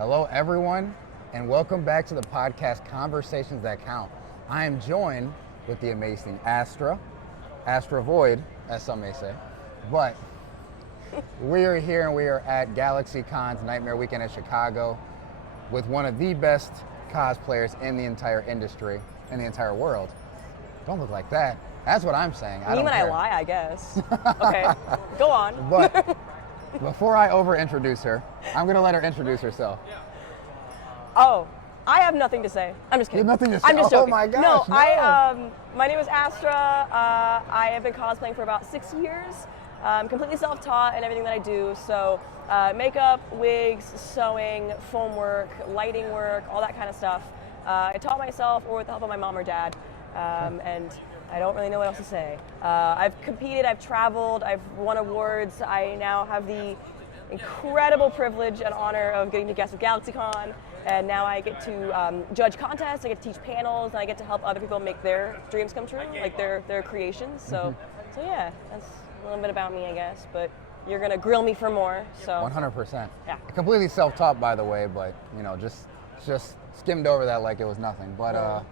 Hello, everyone, and welcome back to the podcast Conversations That Count. I am joined with the amazing Astra Void, as some may say, but we are here and we are at GalaxyCon's Nightmare Weekend in Chicago with one of the best cosplayers in the entire industry, in the entire world. Don't look like that. That's what I'm saying. I lie, I guess. Okay, go on. But before I over-introduce her, I'm going to let her introduce herself. Oh, I have nothing to say. I'm just kidding. You have nothing to say? I'm just joking. Oh my gosh, no. My name is Astra. I have been cosplaying for about 6 years. I'm completely self-taught in everything that I do. So makeup, wigs, sewing, foam work, lighting work, all that kind of stuff. I taught myself or with the help of my mom or dad. And I don't really know what else to say. I've competed, I've traveled, I've won awards. I now have the incredible privilege and honor of getting to guest with GalaxyCon. And now I get to judge contests, I get to teach panels, and I get to help other people make their dreams come true, like their creations. So yeah, that's a little bit about me, I guess. But you're gonna grill me for more, so. 100%. Yeah. Completely self-taught, by the way, but just skimmed over that like it was nothing. But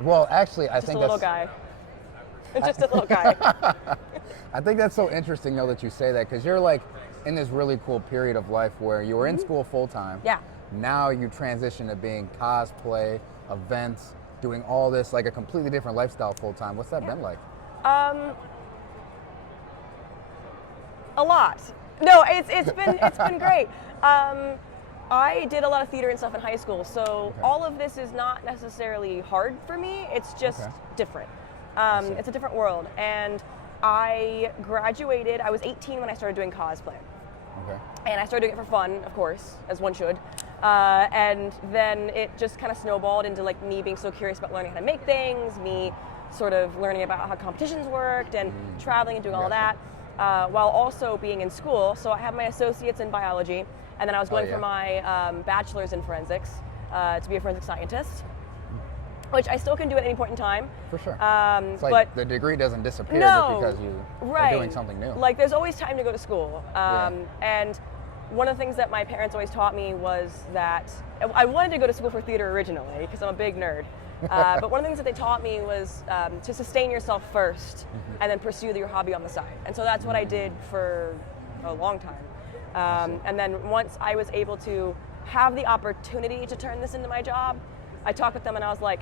well, actually, I think that's just a little guy. I think that's so interesting, though, that you say that, because you're like in this really cool period of life where you were in school full time. Yeah. Now you transition to being cosplay, events, doing all this, like a completely different lifestyle full time. What's that been like? A lot. No, it's been great. I did a lot of theater and stuff in high school, so all of this is not necessarily hard for me. It's just different. It's a different world. And I graduated, I was 18 when I started doing cosplay. Okay. And I started doing it for fun, of course, as one should. And then it just kind of snowballed into like me being so curious about learning how to make things, me sort of learning about how competitions worked and traveling and doing all that, while also being in school. So I have my associates in biology, and then I was going for my bachelor's in forensics to be a forensic scientist, which I still can do at any point in time. For sure. It's like but the degree doesn't disappear just because you are doing something new. Like there's always time to go to school. And one of the things that my parents always taught me was that I wanted to go to school for theater originally because I'm a big nerd. But one of the things that they taught me was to sustain yourself first and then pursue your hobby on the side. And so that's what I did for a long time. And then once I was able to have the opportunity to turn this into my job, I talked with them and I was like,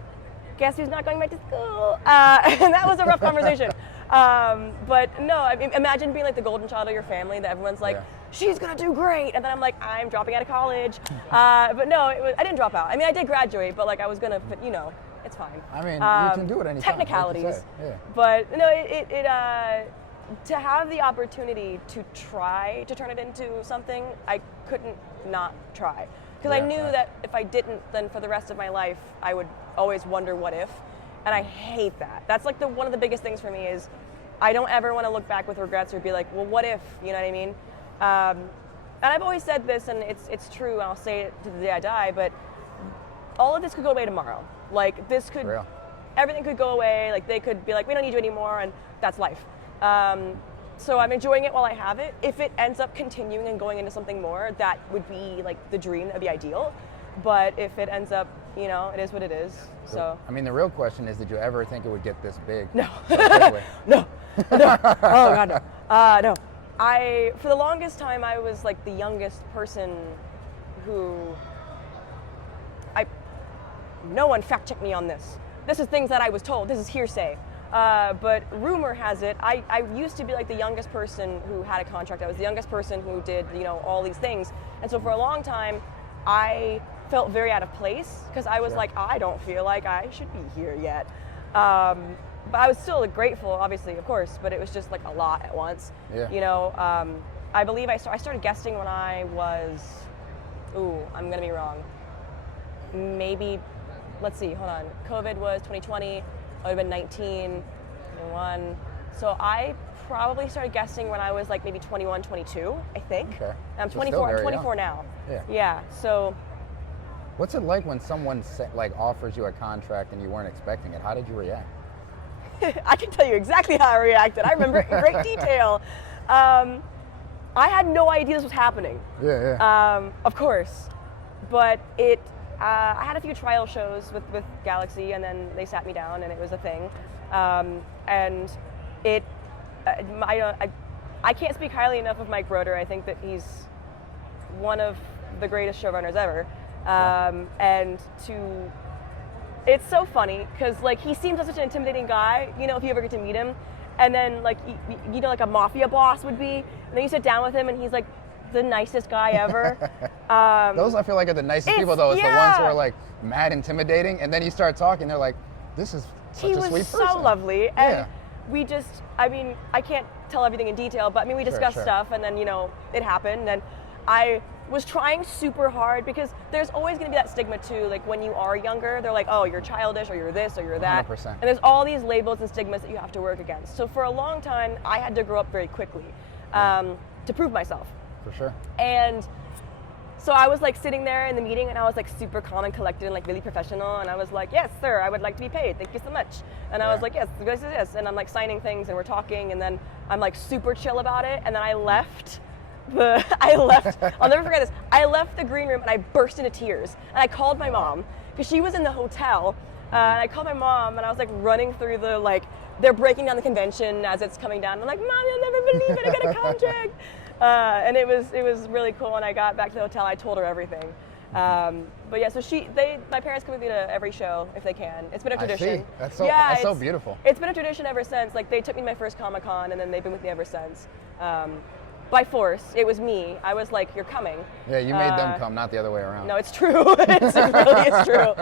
guess who's not going back to school? And that was a rough conversation. But no, I mean, imagine being like the golden child of your family that everyone's like, she's gonna do great. And then I'm like, I'm dropping out of college. But no, I didn't drop out. I mean, I did graduate, but like I was gonna, it's fine. I mean, you can do it anytime. Technicalities. Like But no, to have the opportunity to try to turn it into something, I couldn't not try. Because I knew that if I didn't, then for the rest of my life, I would always wonder what if. And I hate that. That's like one of the biggest things for me is I don't ever want to look back with regrets or be like, well, what if, you know what I mean? And I've always said this, and it's true, and I'll say it to the day I die, but all of this could go away tomorrow. Like this could, everything could go away, like they could be like, we don't need you anymore, and that's life. So I'm enjoying it while I have it. If it ends up continuing and going into something more, that would be like the dream, that would be ideal. But if it ends up, it is what it is. So I mean, the real question is, did you ever think it would get this big? No. No. Oh God, no. No. For the longest time, I was like the youngest person who, no one fact checked me on this. This is things that I was told, this is hearsay. But rumor has it, I used to be like the youngest person who had a contract. I was the youngest person who did, all these things. And so for a long time, I felt very out of place because I was like, I don't feel like I should be here yet. But I was still grateful, obviously, of course, but it was just like a lot at once. I believe I started guesting when I was, I'm gonna be wrong. Maybe, let's see, hold on. COVID was 2020. I would have been 19, 21. So I probably started guesting when I was like maybe 21, 22, I think. Okay. I'm 24 young. now. Yeah. So. What's it like when someone offers you a contract and you weren't expecting it? How did you react? I can tell you exactly how I reacted. I remember it in great detail. I had no idea this was happening. Yeah. Of course. but I had a few trial shows with Galaxy, and then they sat me down, and it was a thing. And I can't speak highly enough of Mike Broder. I think that he's one of the greatest showrunners ever. And it's so funny because like he seems like such an intimidating guy, you know, if you ever get to meet him. And then like you know, like a mafia boss would be, and then you sit down with him and he's like the nicest guy ever. Those I feel like are the nicest people though. It's the ones who are like mad intimidating, and then you start talking, they're like, this is such a sweet person. He was so lovely, and we just, I mean, I can't tell everything in detail, but I mean, we discussed stuff, and then, you know, it happened, and I was trying super hard because there's always going to be that stigma too, like when you are younger, they're like, oh, you're childish, or you're this, or you're that. 100%. And there's all these labels and stigmas that you have to work against. So for a long time, I had to grow up very quickly to prove myself. For sure. And so I was like sitting there in the meeting, and I was like super calm and collected and like really professional, and I was like, yes, sir, I would like to be paid. Thank you so much. And I was like, yes, this. And I'm like signing things, and we're talking, and then I'm like super chill about it. And then I left, I'll never forget this. I left the green room, and I burst into tears. And I called my mom, because she was in the hotel. And I called my mom, and I was like running through the, like, they're breaking down the convention as it's coming down. I'm like, Mom, you'll never believe it, I got a contract. And it was really cool. When I got back to the hotel, I told her everything. But yeah, so my parents come with me to every show if they can. It's been a tradition. I see. That's so beautiful. It's been a tradition ever since. Like, they took me to my first Comic-Con, and then they've been with me ever since. By force, it was me. I was like, you're coming. Yeah, you made them come, not the other way around. No, it's true. It's true.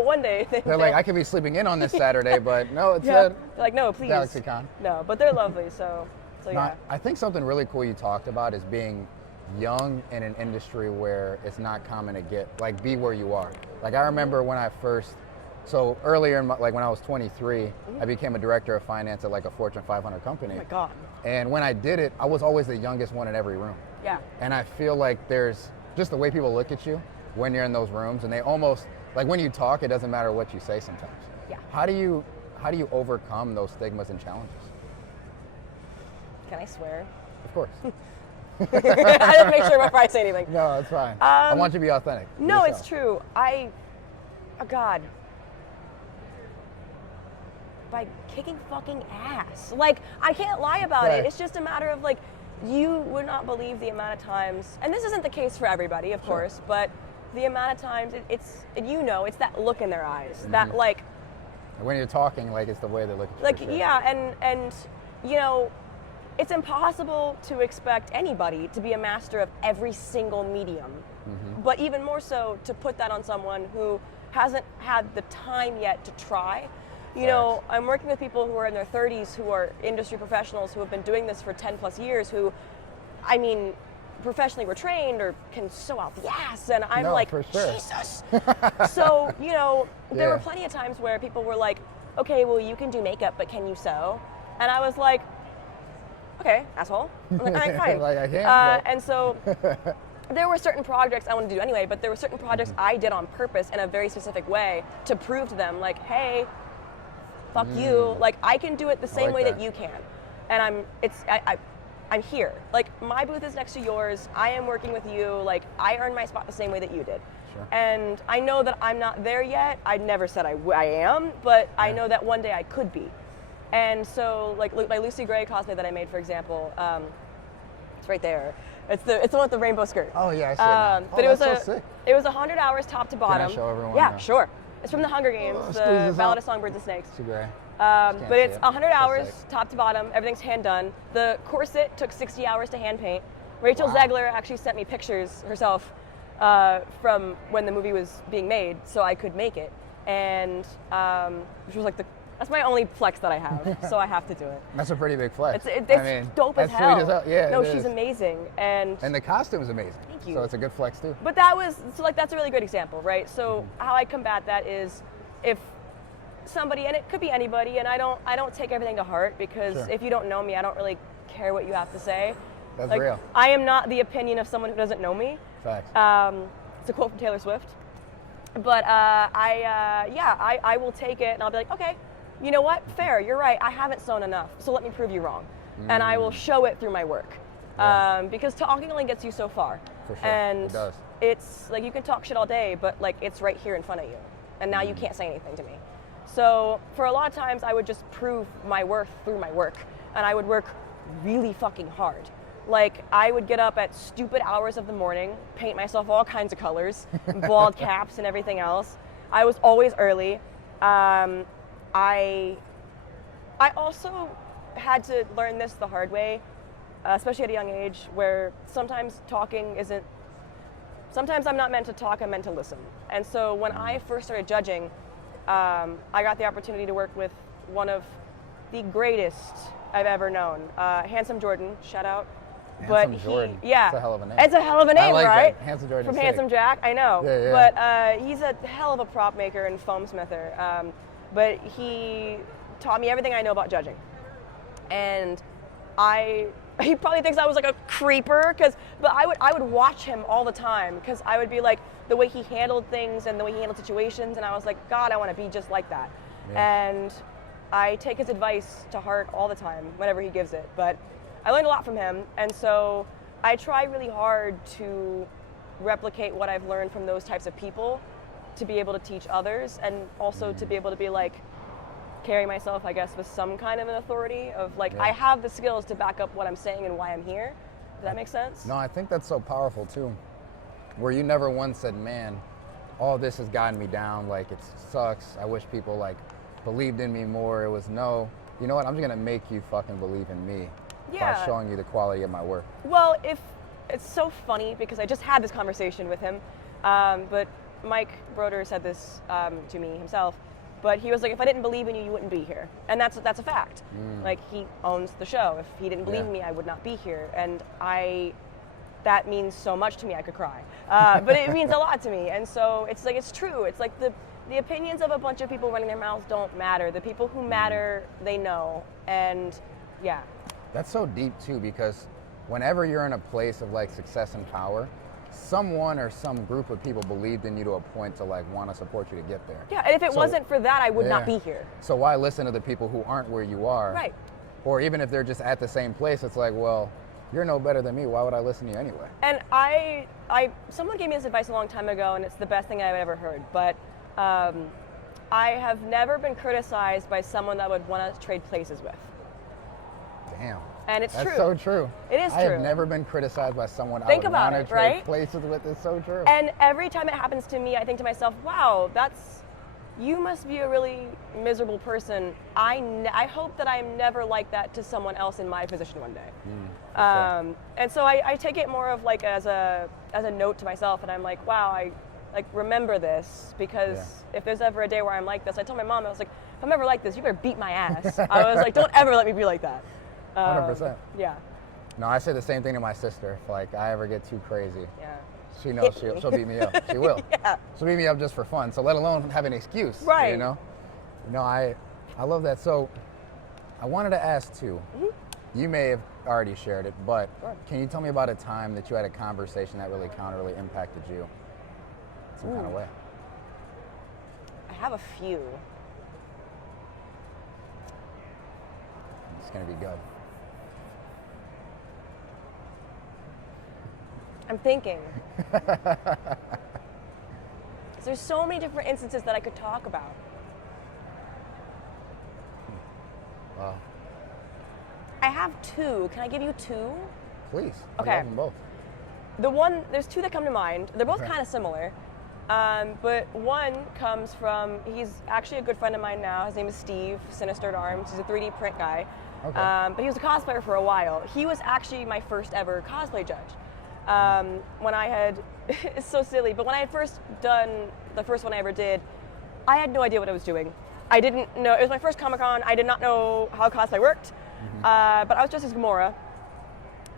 One day. They're like, I could be sleeping in on this Saturday, but no, it's they're like, no, please. GalaxyCon. No, but they're lovely, so yeah. I think something really cool you talked about is being young in an industry where it's not common to be where you are. Like, I remember when I first, so earlier in like when I was 23, I became a director of finance at like a Fortune 500 company. Oh my God. And when I did it, I was always the youngest one in every room. Yeah. And I feel like there's just the way people look at you when you're in those rooms, and they almost, like when you talk, it doesn't matter what you say sometimes. Yeah. How do you overcome those stigmas and challenges? Can I swear? Of course. I have to make sure before I say anything. No, it's fine. I want you to be authentic. No, it's true. God. By kicking fucking ass. Like, I can't lie about it. It's just a matter of, like, you would not believe the amount of times, and this isn't the case for everybody, of course, but the amount of times it's that look in their eyes. That, like... When you're talking, like, it's the way they look at you. Like, yeah, and you know, it's impossible to expect anybody to be a master of every single medium, but even more so to put that on someone who hasn't had the time yet to try. You know, I'm working with people who are in their 30s, who are industry professionals, who have been doing this for 10 plus years, who, I mean, professionally were trained or can sew out the ass, and I'm like, Jesus. So, you know, there were plenty of times where people were like, okay, well, you can do makeup, but can you sew? And I was like, okay, asshole. I'm like, all right, fine. Like, I can't. And so there were certain projects I wanted to do anyway, but there were certain projects I did on purpose in a very specific way to prove to them, like, hey, fuck you. Like, I can do it the same way that you can. And I'm here. Like, my booth is next to yours. I am working with you. Like, I earned my spot the same way that you did. Sure. And I know that I'm not there yet. I never said I am, but I know that one day I could be. And so, like, my Lucy Gray cosplay that I made, for example, it's right there. It's the one with the rainbow skirt. Oh yeah, I see it. But so sick. It was 100 hours top to bottom. Can I show everyone? Yeah, sure. It's from the Hunger Games, the Ballad of Songbirds and Snakes. Lucy Gray. But it's 100 hours top to bottom. Everything's hand done. The corset took 60 hours to hand paint. Rachel Zegler actually sent me pictures herself from when the movie was being made, so I could make it. And which was like that's my only flex that I have, so I have to do it. That's a pretty big flex. It's dope as hell. Sweet as hell. Yeah, no, she's amazing, and the costume's amazing. Thank you. So it's a good flex too. But that's a really good example, right? So how I combat that is if somebody, and it could be anybody, and I don't take everything to heart, because if you don't know me, I don't really care what you have to say. That's real. I am not the opinion of someone who doesn't know me. Facts. It's a quote from Taylor Swift. But I will take it, and I'll be like, okay, you know what? Fair, you're right. I haven't sewn enough, so let me prove you wrong. And I will show it through my work. Because talking only gets you so far. For sure, and it does. it's like you can talk shit all day, but like it's right here in front of you, and now you can't say anything to me. So for a lot of times, I would just prove my worth through my work, and I would work really fucking hard. Like, I would get up at stupid hours of the morning, paint myself all kinds of colors, bald caps and everything else. I was always early. I also had to learn this the hard way, especially at a young age, where sometimes sometimes I'm not meant to talk, I'm meant to listen. And so when I first started judging, I got the opportunity to work with one of the greatest I've ever known, Handsome Jordan, shout out. Handsome Jordan. Yeah, it's a hell of a name. It's a hell of a name, I like right? That. Handsome Jordan. From Handsome Jack, I know. Yeah. But he's a hell of a prop maker and foam smither. But he taught me everything I know about judging. And he probably thinks I was like a creeper, but I would watch him all the time, because I would be like, the way he handled things and the way he handled situations, and I was like, God, I want to be just like that. Yeah. And I take his advice to heart all the time, whenever he gives it. But I learned a lot from him, and so I try really hard to replicate what I've learned from those types of people to be able to teach others, and also to be able to be like, carry myself, I guess, with some kind of an authority of like, I have the skills to back up what I'm saying and why I'm here. Does that make sense? No, I think that's so powerful too, where you never once said, man, all this has gotten me down, like it sucks, I wish people like believed in me more. It was, no, you know what, I'm just gonna make you fucking believe in me by showing you the quality of my work. Well, it's so funny, because I just had this conversation with him, but Mike Broder said this to me himself, but he was like, if I didn't believe in you, you wouldn't be here. And that's a fact. Like, he owns the show. If he didn't believe in me, I would not be here. And that means so much to me, I could cry. But it means a lot to me. And so it's like, it's true. It's like the opinions of a bunch of people running their mouths don't matter. The people who matter, they know. And yeah. That's so deep too, because whenever you're in a place of like success and power, someone or some group of people believed in you to a point to like want to support you to get there. Yeah, and if it wasn't for that, I would not be here. So why listen to the people who aren't where you are? Right. Or even if they're just at the same place, it's like, well, you're no better than me. Why would I listen to you anyway? And someone gave me this advice a long time ago, and it's the best thing I've ever heard. But I have never been criticized by someone that I would want to trade places with. Damn. And it's true. That's so true. It is true. I have never been criticized by someone Think I would about want to it, trade right? places with. It's so true. And every time it happens to me, I think to myself, wow, you must be a really miserable person. I hope that I'm never like that to someone else in my position one day. And so I take it more of like as a note to myself, and I'm like, wow, I like remember this, because if there's ever a day where I'm like this, I told my mom, I was like, if I'm ever like this, you better beat my ass. I was like, don't ever let me be like that. 100%. Yeah. No, I say the same thing to my sister. If like I ever get too crazy, she knows she'll beat me up. She will. She'll beat me up just for fun. So let alone have an excuse. Right. You know. No, I love that. So I wanted to ask too. You may have already shared it, but can you tell me about a time that you had a conversation that really counted, really impacted you in some kind of way? I have a few. It's gonna be good. I'm thinking. There's so many different instances that I could talk about. Wow. I have two. Can I give you two? Please. Okay. I love them both. There's two that come to mind. They're both kind of similar. But one comes from, he's actually a good friend of mine now. His name is Steve, Sinistered Arms. He's a 3D print guy. Okay. But he was a cosplayer for a while. He was actually my first ever cosplay judge. When I had, it's so silly, but when I had first done the first one I ever did, I had no idea what I was doing. I didn't know, it was my first Comic-Con, I did not know how cosplay worked, but I was dressed as Gamora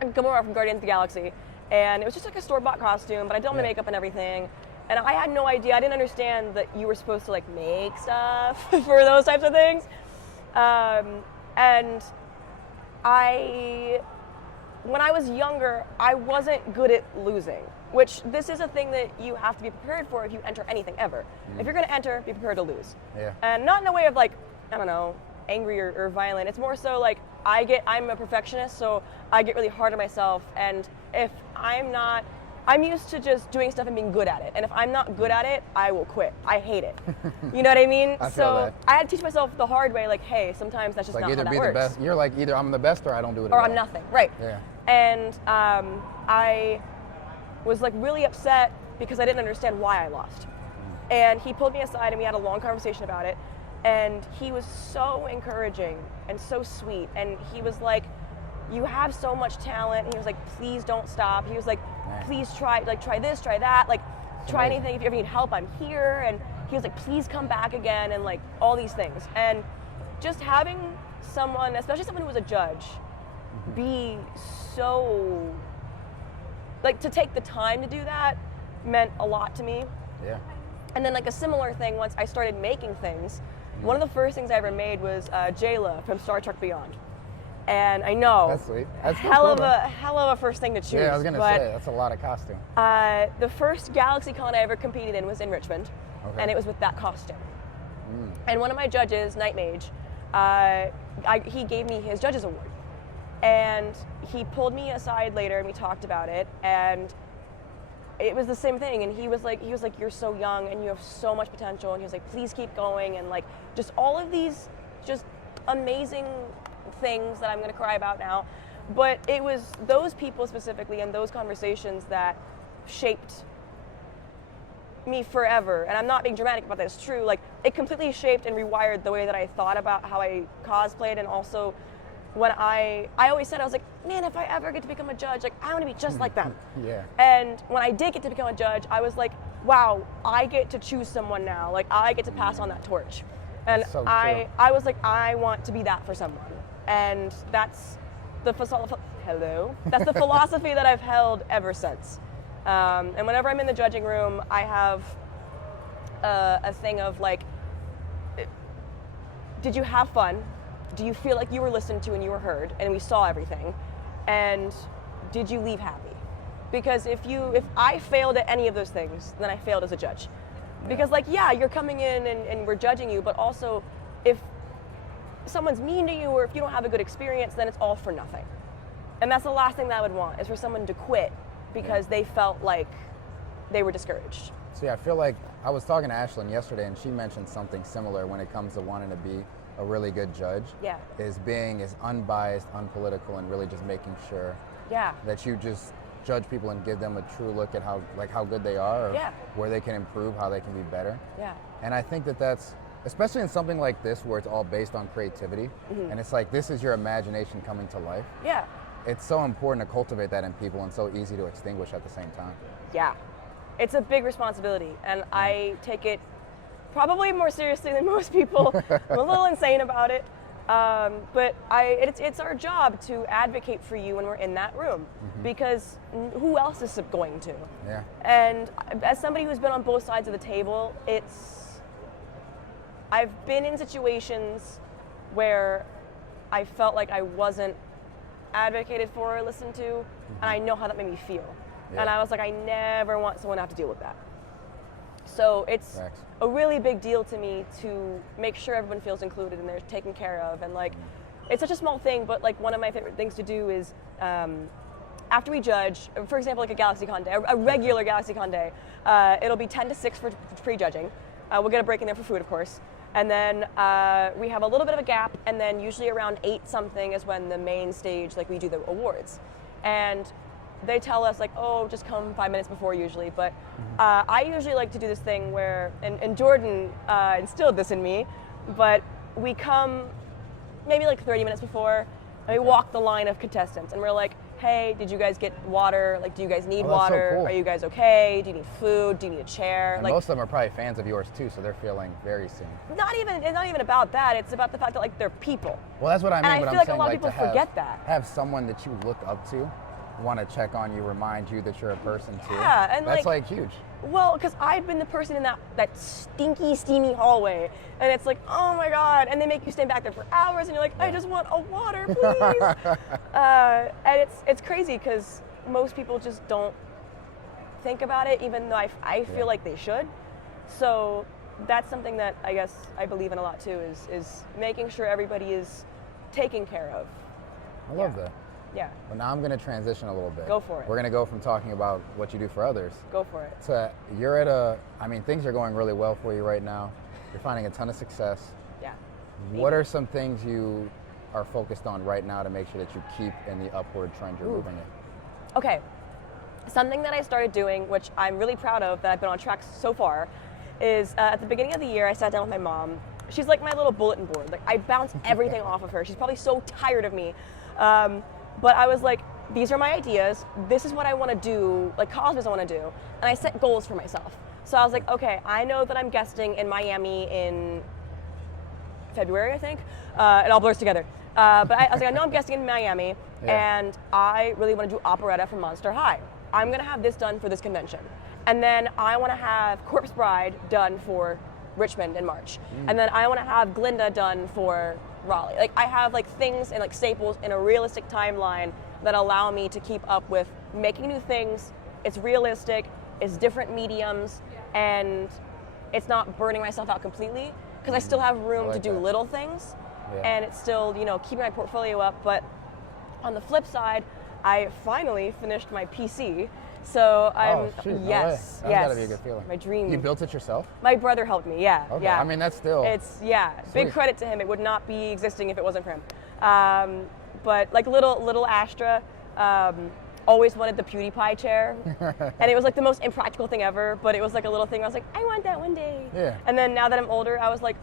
from Guardians of the Galaxy, and it was just like a store-bought costume, but I did all my makeup and everything, and I had no idea, I didn't understand that you were supposed to like make stuff for those types of things, and when I was younger, I wasn't good at losing, which this is a thing that you have to be prepared for if you enter anything ever. If you're going to enter, be prepared to lose. Yeah. And not in a way of like, I don't know, angry or violent. It's more so like I'm a perfectionist, so I get really hard on myself. And if I'm not I'm used to just doing stuff and being good at it. And if I'm not good at it, I will quit. I hate it. You know what I mean? I feel that. I had to teach myself the hard way, like, hey, sometimes that's just like not either how that be works. the best. You're like, either I'm the best or I don't do it at or all. I'm nothing, right? Yeah. And I was like really upset because I didn't understand why I lost. And he pulled me aside and we had a long conversation about it. And he was so encouraging and so sweet. And he was like, you have so much talent. And he was like, please don't stop. He was like, please try this, try that. Like, try anything. If you ever need help, I'm here. And he was like, please come back again. And like all these things. And just having someone, especially someone who was a judge, be so, like, to take the time to do that meant a lot to me. Yeah. And then like a similar thing, once I started making things, one of the first things I ever made was Jayla from Star Trek Beyond. And I know, That's sweet. That's hell cool, of a first thing to choose. Yeah, I was gonna say that's a lot of costume. The first GalaxyCon I ever competed in was in Richmond, and it was with that costume. And one of my judges, Night Mage, he gave me his judges award, and he pulled me aside later and we talked about it, and it was the same thing. And he was like, you're so young and you have so much potential, and he was like, please keep going, and like just all of these just amazing things that I'm going to cry about now. But it was those people specifically and those conversations that shaped me forever. And I'm not being dramatic about that, it's true. Like, it completely shaped and rewired the way that I thought about how I cosplayed. And also when I always said, I was like, man, if I ever get to become a judge, like, I want to be just like them. Yeah. And when I did get to become a judge, I was like, wow, I get to choose someone now. Like, I get to pass on that torch. And so I was like, I want to be that for someone. And that's the that's the philosophy that I've held ever since. And whenever I'm in the judging room, I have a thing of like, did you have fun? Do you feel like you were listened to and you were heard and we saw everything? And did you leave happy? Because if I failed at any of those things, then I failed as a judge. Because like, yeah, you're coming in and we're judging you, but also if someone's mean to you or if you don't have a good experience, then it's all for nothing. And that's the last thing that I would want, is for someone to quit because they felt like they were discouraged. See, I feel like I was talking to Ashlyn yesterday and she mentioned something similar when it comes to wanting to be a really good judge. Yeah. Is being as unbiased, unpolitical, and really just making sure that you just judge people and give them a true look at how good they are, or where they can improve, how they can be better. Yeah. And I think that's, especially in something like this where it's all based on creativity, and it's like, this is your imagination coming to life. Yeah. It's so important to cultivate that in people and so easy to extinguish at the same time. Yeah. It's a big responsibility, and I take it probably more seriously than most people. I'm a little insane about it. But it's our job to advocate for you when we're in that room, because who else is going to? Yeah. And as somebody who's been on both sides of the table, I've been in situations where I felt like I wasn't advocated for or listened to, and I know how that made me feel. Yeah. And I was like, I never want someone to have to deal with that. So it's a really big deal to me to make sure everyone feels included and they're taken care of. And like, it's such a small thing, but like one of my favorite things to do is after we judge, for example, like a GalaxyCon day, a regular GalaxyCon day, it'll be 10 to 6 for pre-judging. We'll get a break in there for food, of course. And then we have a little bit of a gap, and then usually around 8 something is when the main stage, like we do the awards. And they tell us like, oh, just come 5 minutes before usually. But I usually like to do this thing where, and Jordan instilled this in me, but we come maybe like 30 minutes before, and we walk the line of contestants, and we're like, hey, did you guys get water? Like, do you guys need water? So cool. Are you guys okay? Do you need food? Do you need a chair? And like, most of them are probably fans of yours too, so they're feeling very seen. It's not even about that. It's about the fact that like they're people. Well, that's what I mean. And I feel like a lot of people forget that. Have someone that you look up to, want to check on you, remind you that you're a person too. Yeah, and that's like huge. Well, because I've been the person in that stinky, steamy hallway, and it's like, oh my god, and they make you stand back there for hours, and you're like, I just want a water, please. And it's crazy because most people just don't think about it, even though I feel like they should. So that's something that I guess I believe in a lot too, is making sure everybody is taken care of. I love that. Yeah. But now I'm going to transition a little bit. Go for it. We're going to go from talking about what you do for others Go for it. to you're at a, I mean, things are going really well for you right now. You're finding a ton of success. Yeah. What are some things you are focused on right now to make sure that you keep in the upward trend you're moving in? Okay. Something that I started doing, which I'm really proud of, that I've been on track so far, is at the beginning of the year, I sat down with my mom. She's like my little bulletin board. Like, I bounce everything off of her. She's probably so tired of me. But I was like, these are my ideas. This is what I want to do, like cosplays I want to do. And I set goals for myself. So I was like, okay, I know that I'm guesting in Miami in February, I think. It all blurs together. But I was like, I know I'm guesting in Miami, and I really want to do operetta for Monster High. I'm going to have this done for this convention. And then I want to have Corpse Bride done for Richmond in March. And then I want to have Glinda done for Raleigh. Like, I have like things and like staples in a realistic timeline that allow me to keep up with making new things. It's realistic, it's different mediums, and it's not burning myself out completely, because I still have room to do little things, and it's still, you know, keeping my portfolio up. But on the flip side, I finally finished my PC. So I'm, yes, that's gotta be a good feeling. My dream. You built it yourself? My brother helped me, yeah. Okay. Yeah. I mean, that's still. It's, sweet. big credit to him. It would not be existing if it wasn't for him. But like little Astra, always wanted the PewDiePie chair. And it was like the most impractical thing ever, but it was like a little thing. I was like, I want that one day. Yeah. And then now that I'm older, I was like,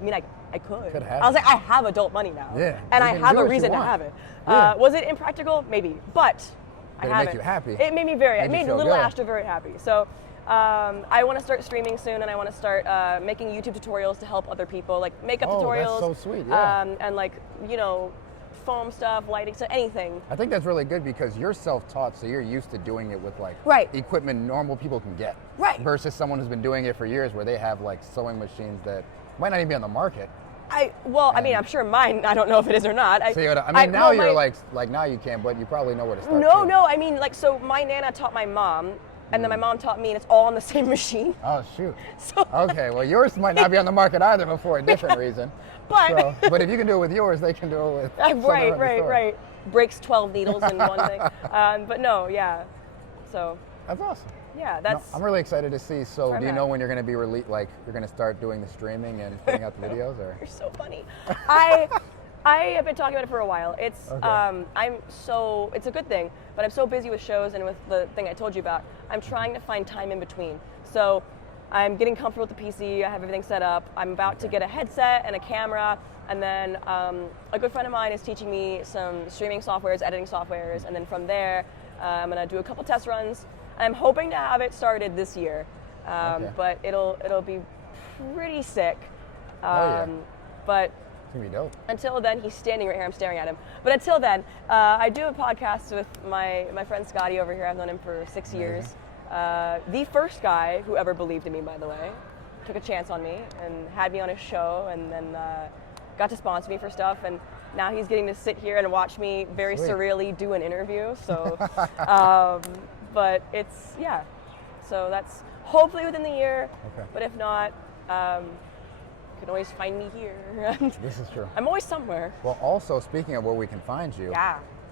I mean, I could. have I was like, I have adult money now. Yeah. And I have a what you reason to want. have it. Yeah. Was it impractical? Maybe. But I Did it have make you happy? It made me very, it Made you made feel little good. Astra very happy. So I want to start streaming soon, and I want to start making YouTube tutorials to help other people, like makeup tutorials. That's so sweet, yeah. And like, you know, foam stuff, lighting, so anything. I think that's really good because you're self-taught, so you're used to doing it with like equipment normal people can get. Right. Versus someone who's been doing it for years where they have like sewing machines that might not even be on the market. I mean, I'm sure mine, I don't know if it is or not. Now you're like now you can, but you probably know where to start. No, I mean, like, so my Nana taught my mom, and then my mom taught me, and it's all on the same machine. Oh, shoot. So, okay, well, yours might not be on the market either, but for a different reason. But but if you can do it with yours, they can do it with right. Breaks 12 needles in one thing. But no, yeah. So. That's awesome. Yeah, that's. No, I'm really excited to see. So, do you at. know when you're going to be like you're going to start doing the streaming and putting out the videos, or? You're so funny. I have been talking about it for a while. It's okay. it's a good thing, but I'm so busy with shows and with the thing I told you about. I'm trying to find time in between. So I'm getting comfortable with the PC. I have everything set up. I'm about to get a headset and a camera, and then a good friend of mine is teaching me some streaming softwares, editing softwares, and then from there, I'm gonna do a couple test runs. I'm hoping to have it started this year, but it'll be pretty sick. But it's gonna be dope. Until then, he's standing right here. I'm staring at him. But until then, I do a podcast with my friend Scotty over here. I've known him for 6 years. The first guy who ever believed in me, by the way, took a chance on me and had me on his show, and then got to sponsor me for stuff. And now he's getting to sit here and watch me very surreally do an interview. So. But it's, so that's hopefully within the year, but if not, you can always find me here. This is true. I'm always somewhere. Well, also, speaking of where we can find you,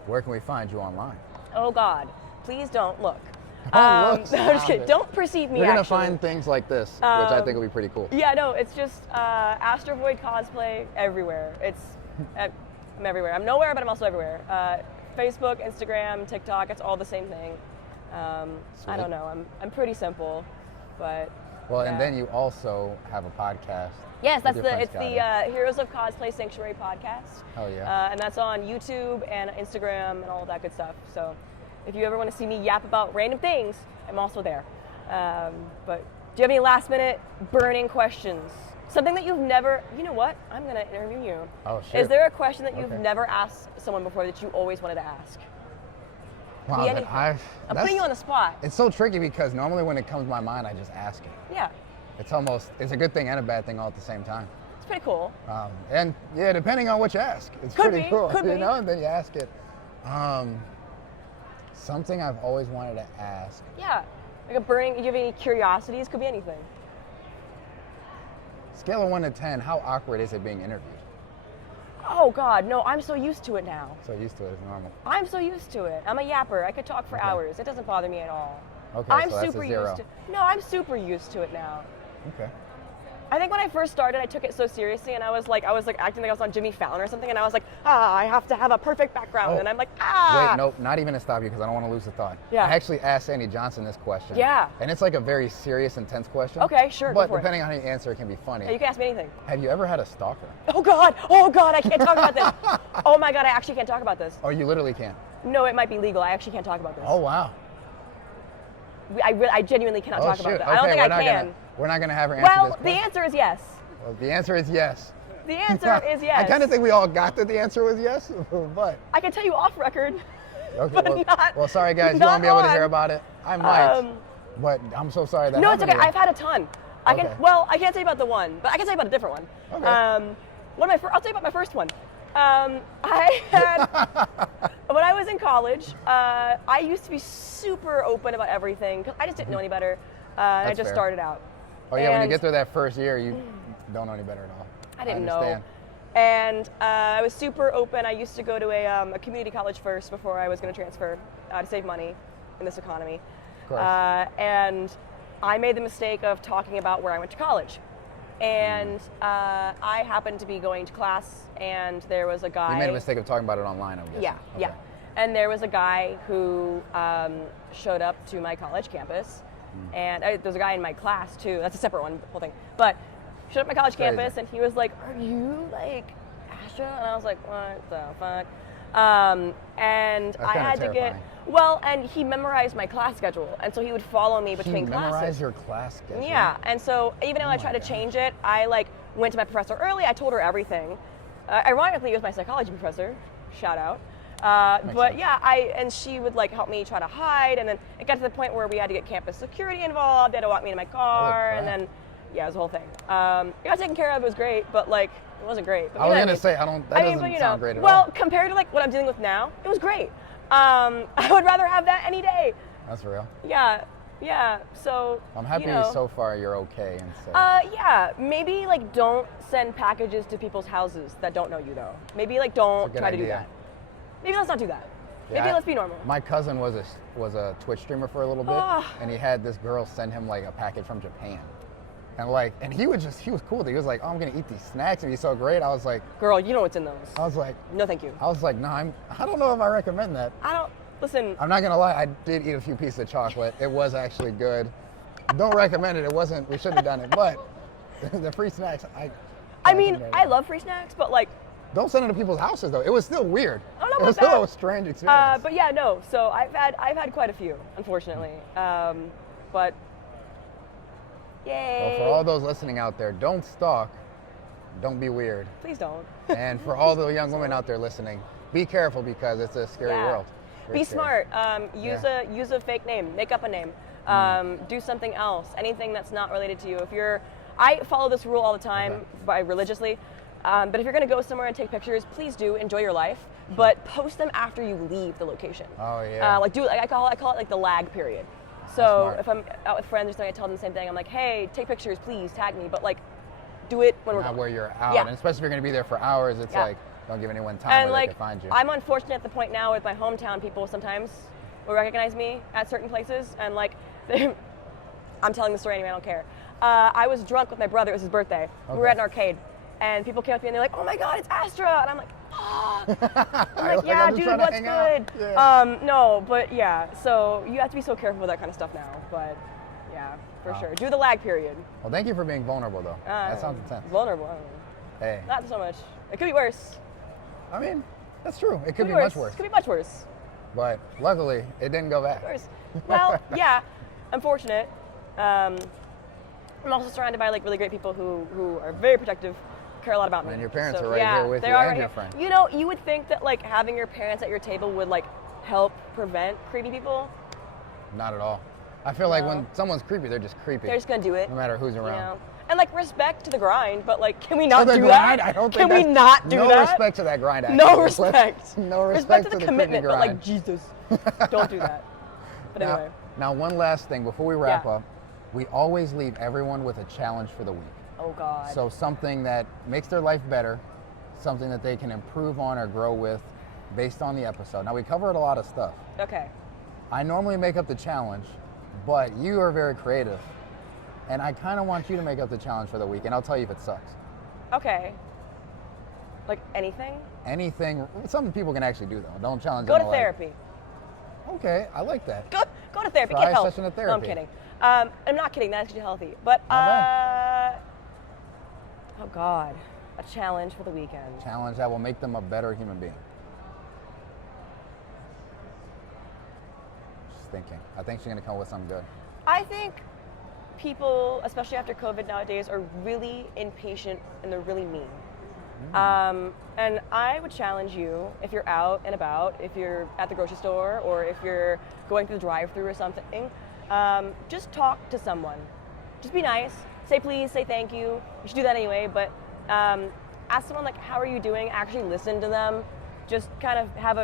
where can we find you online? Oh God, please don't look. Look, I'm just kidding. Don't perceive me. You're going to find things like this, which I think will be pretty cool. Yeah, no, it's just Astra Void Cosplay everywhere. I'm everywhere. I'm nowhere, but I'm also everywhere. Facebook, Instagram, TikTok, it's all the same thing. I don't know. I'm pretty simple, but. Well, and then you also have a podcast. Yes, it's the Heroes of Cosplay Sanctuary podcast. Oh yeah. And that's on YouTube and Instagram and all that good stuff. So, if you ever want to see me yap about random things, I'm also there. But do you have any last minute burning questions? Something that you've never. You know what? I'm gonna interview you. Oh shit. Is there a question that you've never asked someone before that you always wanted to ask? Wow, I'm putting you on the spot. It's so tricky because normally when it comes to my mind, I just ask it. Yeah. It's a good thing and a bad thing all at the same time. It's pretty cool. And yeah, depending on what you ask, it's pretty cool. You know, and then you ask it. Something I've always wanted to ask. Yeah. Like do you have any curiosities? Could be anything. Scale of 1 to 10, how awkward is it being interviewed? Oh God, no! I'm so used to it now. So used to it, it's normal. I'm so used to it. I'm a yapper. I could talk for hours. It doesn't bother me at all. Okay, I'm so that's super a zero. used to. No, I'm super used to it now. Okay. I think when I first started, I took it so seriously, and I was like acting like I was on Jimmy Fallon or something, and I was like, I have to have a perfect background, and I'm like, Wait, nope, not even to stop you because I don't want to lose the thought. Yeah. I actually asked Sandy Johnson this question. Yeah. And it's like a very serious, intense question. Okay, sure. But go for depending on how you answer, it can be funny. Yeah, you can ask me anything. Have you ever had a stalker? Oh God, I can't talk about this. Oh my God, I actually can't talk about this. Oh, you literally can't? No, it might be legal. I actually can't talk about this. Oh, wow. I genuinely cannot talk about shoot. that. Okay, I don't think I can. We're not going to have her answer Well, this the question. answer is yes. Well, the answer is yes. The answer is yes. I kind of think we all got that the answer was yes, but... I can tell you off record. Okay, but well, sorry guys, you not won't be able to on. Hear about it. I might, but I'm so sorry that No, it's happened okay. to you. I've had a ton. I can't tell you about the one, but I can tell you about a different one. Okay. I'll tell you about my first one. I had, when I was in college, I used to be super open about everything because I just didn't know any better. I just fair. started out. Oh yeah, when you And get through that first year, you don't know any better at all. I didn't understand. know. And I was super open. I used to go to a community college first before I was going to transfer to save money in this economy. Of course. And I made the mistake of talking about where I went to college. And I happened to be going to class, and there was a guy. You made a mistake of talking about it online, I'm guessing. Yeah, Okay. yeah. And there was a guy who showed up to my college campus, and there's a guy in my class too. That's a separate one, whole thing. But showed up at my college Crazy. campus, and he was like, "Are you like Astra?" And I was like, "What the fuck?" And That's I kinda had to get terrifying. well, and he memorized my class schedule, and so he would follow me between He classes. memorized your class schedule? Yeah, and so even though I my tried to gosh. change it, I like went to my professor early. I told her everything. Ironically, it was my psychology professor. Shout out. But sense. yeah, and she would like help me try to hide, and then it got to the point where we had to get campus security involved. They had to walk me to my car, and crap. then yeah, it was a whole thing. It got taken care of. It was great, but like it wasn't great. But I you was know gonna what say, that I mean, doesn't sound great at well, all. compared to like what I'm dealing with now, it was great. I would rather have that any day. That's real. Yeah. So I'm happy you know, so far you're okay and safe. yeah, maybe like don't send packages to people's houses that don't know you though. Maybe like don't good try to do idea. that. Maybe let's not do that. Yeah, Maybe let's be normal. My cousin was a Twitch streamer for a little bit, Ah. and he had this girl send him like a package from Japan. And he was cool. He was like, "Oh, I'm gonna eat these snacks and he's so great." I was like, Girl, you know what's in those. no, thank you. No, I don't know if I recommend that. Listen. I'm not gonna lie, I did eat a few pieces of chocolate. It was actually good. Don't recommend it. It wasn't. We shouldn't have done it. But the free snacks, I mean, I love free snacks, but like, don't send it to people's houses though. It was still weird. I don't know It was about still that. a strange experience. but yeah, no. So I've had quite a few, unfortunately. But yay. Well, for all those listening out there, don't stalk. Don't be weird. Please don't. And for all the young women out there listening, be careful because it's a scary Yeah. world. Very Be scary. smart. Use a fake name. Make up a name. Do something else. Anything that's not related to you. I follow this rule all the time religiously. But if you're going to go somewhere and take pictures, please do enjoy your life. But post them after you leave the location. Oh yeah. I call it like the lag period. That's So smart. if I'm out with friends or something, I tell them the same thing. I'm like, hey, take pictures, please tag me. But like, do it when we're Not gone. where you're out, Yeah. and especially if you're going to be there for hours. It's Yeah. like don't give anyone time And where like, they can find you. I'm unfortunate at the point now with my hometown people sometimes will recognize me at certain places, and like, I'm telling the story anyway, I don't care. I was drunk with my brother, it was his birthday. We were Okay. at an arcade, and people came up to me and they're like, oh my God, it's Astra! And I'm like, ah. I'm like, yeah, I'm just dude, trying to what's hang out." good? Yeah. No, but yeah, so you have to be so careful with that kind of stuff now, but yeah, for Wow. sure. Do the lag period. Well, thank you for being vulnerable though. That sounds intense. Vulnerable, I don't know. Hey, Not so much. It could be worse. I mean, that's true. It could be worse. much worse. It could be much worse. But luckily, it didn't go bad. Of course. Well, yeah, I'm fortunate. I'm also surrounded by like really great people who are very protective, care a lot about me. And your parents So, are right yeah, here with they you are and right your here. friend. You know, you would think that like having your parents at your table would like help prevent creepy people. Not at all. I feel like No. when someone's creepy, they're just creepy. They're just gonna do it. No matter who's You around. know? And like respect to the grind, but like, can we not To the do grind? that? I don't Can think we that's- not do no that? respect to that grind. No actually. respect. No Respect respect to the creepy commitment, but like grind. Jesus, don't do that. But Now, anyway. now, one last thing before we wrap Yeah. up. We always leave everyone with a challenge for the week. Oh God. So something that makes their life better, something that they can improve on or grow with based on the episode. Now, we covered a lot of stuff. Okay. I normally make up the challenge, but you are very creative, and I kind of want you to make up the challenge for the week, and I'll tell you if it sucks. Okay. Like anything? Anything, something people can actually do, though. Don't challenge Go them to like, therapy. okay, I like that. Go to therapy. Try Get a help. session of No, I'm therapy. kidding. I'm not kidding. That's actually healthy. But, Not oh God, a challenge for the weekend. Challenge that will make them a better human being. Just thinking. I think she's going to come with something good. I think people, especially after COVID nowadays, are really impatient and they're really mean. And I would challenge you, if you're out and about, if you're at the grocery store, or if you're going through the drive-thru or something, just talk to someone. Just be nice. Say please, say thank you. You should do that anyway, but ask someone like, how are you doing? Actually listen to them. Just kind of have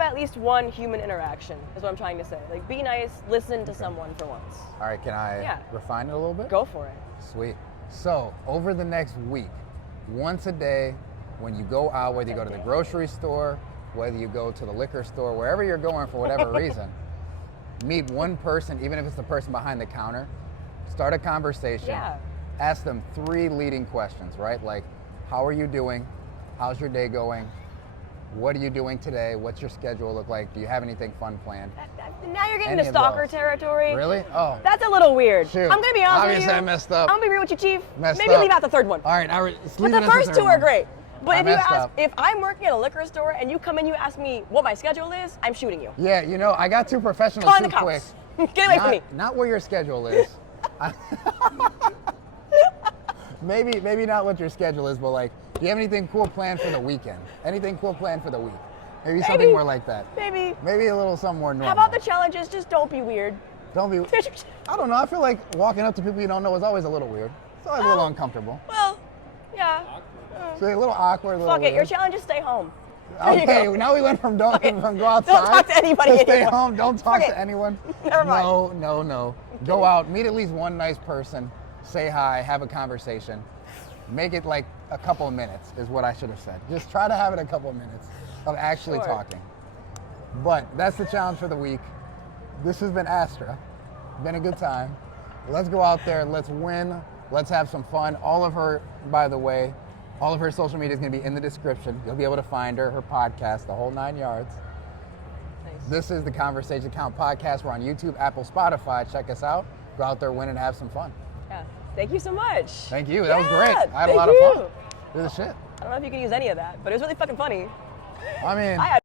at least one human interaction, is what I'm trying to say. Like, be nice, listen to someone for once. All right, can I refine it a little bit? Go for it. Sweet. So, over the next week, once a day, when you go out, whether you go to the grocery store, whether you go to the liquor store, wherever you're going for whatever reason, meet one person, even if it's the person behind the counter, start a conversation, ask them 3 leading questions, right? Like, how are you doing? How's your day going? What are you doing today? What's your schedule look like? Do you have anything fun planned? Now you're getting into stalker territory. Really? Oh. That's a little weird. Shoot. I'm gonna be honest Obviously, with you. I messed up. I'm gonna be real with you, Chief. Maybe leave out the third one. All right, but the first 2 are great. But if you ask, if I'm working at a liquor store and you come in, you ask me what my schedule is, I'm shooting you. Yeah, you know, I got too professional Calling too the quick. cops. Get away from me. Not where your schedule is. Maybe not what your schedule is, but like, do you have anything cool planned for the weekend? Anything cool planned for the week? Maybe something more like that. Maybe a little something more normal. How about the challenges? Just don't be weird. Don't be. I don't know. I feel like walking up to people you don't know is always a little weird. It's always a little uncomfortable. Well, yeah. So a little awkward. Fuck it. Your challenge is stay home. Okay, now we went from go outside. Don't talk to anybody Stay anymore. home. Don't talk to anyone. Never mind. No. Go out. Meet at least one nice person. Say hi. Have a conversation. Make it like a couple of minutes is what I should have said. Just try to have it a couple of minutes of actually talking. But that's the challenge for the week. This has been Astra. Been a good time. Let's go out there. Let's win. Let's have some fun. All of her, by the way, all of her social media is going to be in the description. You'll be able to find her podcast, the whole 9 yards. Nice. This is the Conversation Count podcast. We're on YouTube, Apple, Spotify. Check us out. Go out there, win, and have some fun. Yeah. Thank you so much. Thank you. That was great. I had a lot of fun. Do the shit. I don't know if you can use any of that, but it was really fucking funny. I mean...